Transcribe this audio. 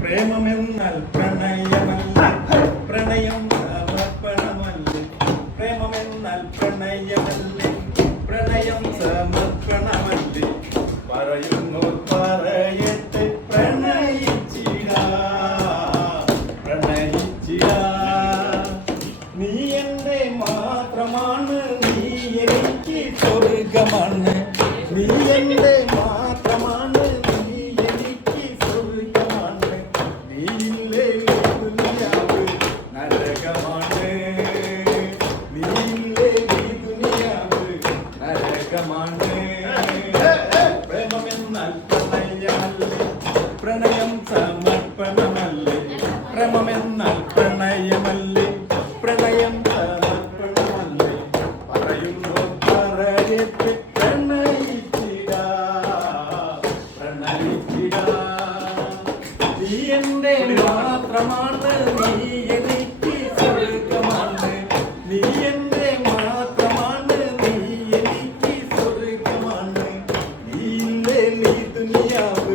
പ്രേമമെന്നാൽ പ്രണയമല്ല, പ്രണയം സമർപ്പണമല്ലേ. പ്രേമമെന്നാൽ പ്രണയമല്ലേ, പ്രണയം സമർപ്പണമല്ലേ. പറയുന്നോർ പറയട്ടെ, പ്രണയിച്ചിടാ പ്രണയിച്ചിടാ. നീ എൻ്റെ മാത്രമാണ്, നീ എനിക്ക് സ്വർഗമാണ്. നീ എൻ്റെ മാത്രമാണ്, നീ എനിക്ക് സ്വർഗമാണ്. നീയില്ലേ ഈ ദുനിയാവ് നരകമാണ്. നീയില്ലേ ഈ ദുനിയാവ് നരകമാണ്. പ്രേമമെന്നാൽ പ്രണയമല്ലേ, പ്രണയം സമർപ്പണമല്ലേ. പ്രേമമെന്നാൽ പ്രണയമല്ലേ, പ്രണയം സമർപ്പണമല്ലേ. പറയുന്നോ പറയട്ടെ, പ്രണയിച്ചിടാ പ്രണയിച്ചിടാ. നീ എൻ്റെ മാത്രമാണ്, നീ എനിക്ക് സ്വർഗമാണ്. നീ എൻ്റെ മാത്രമാണ്, നീ എനിക്ക് സ്വർഗമാണ്. നീയില്ലേ നീ ദുനിയാവ്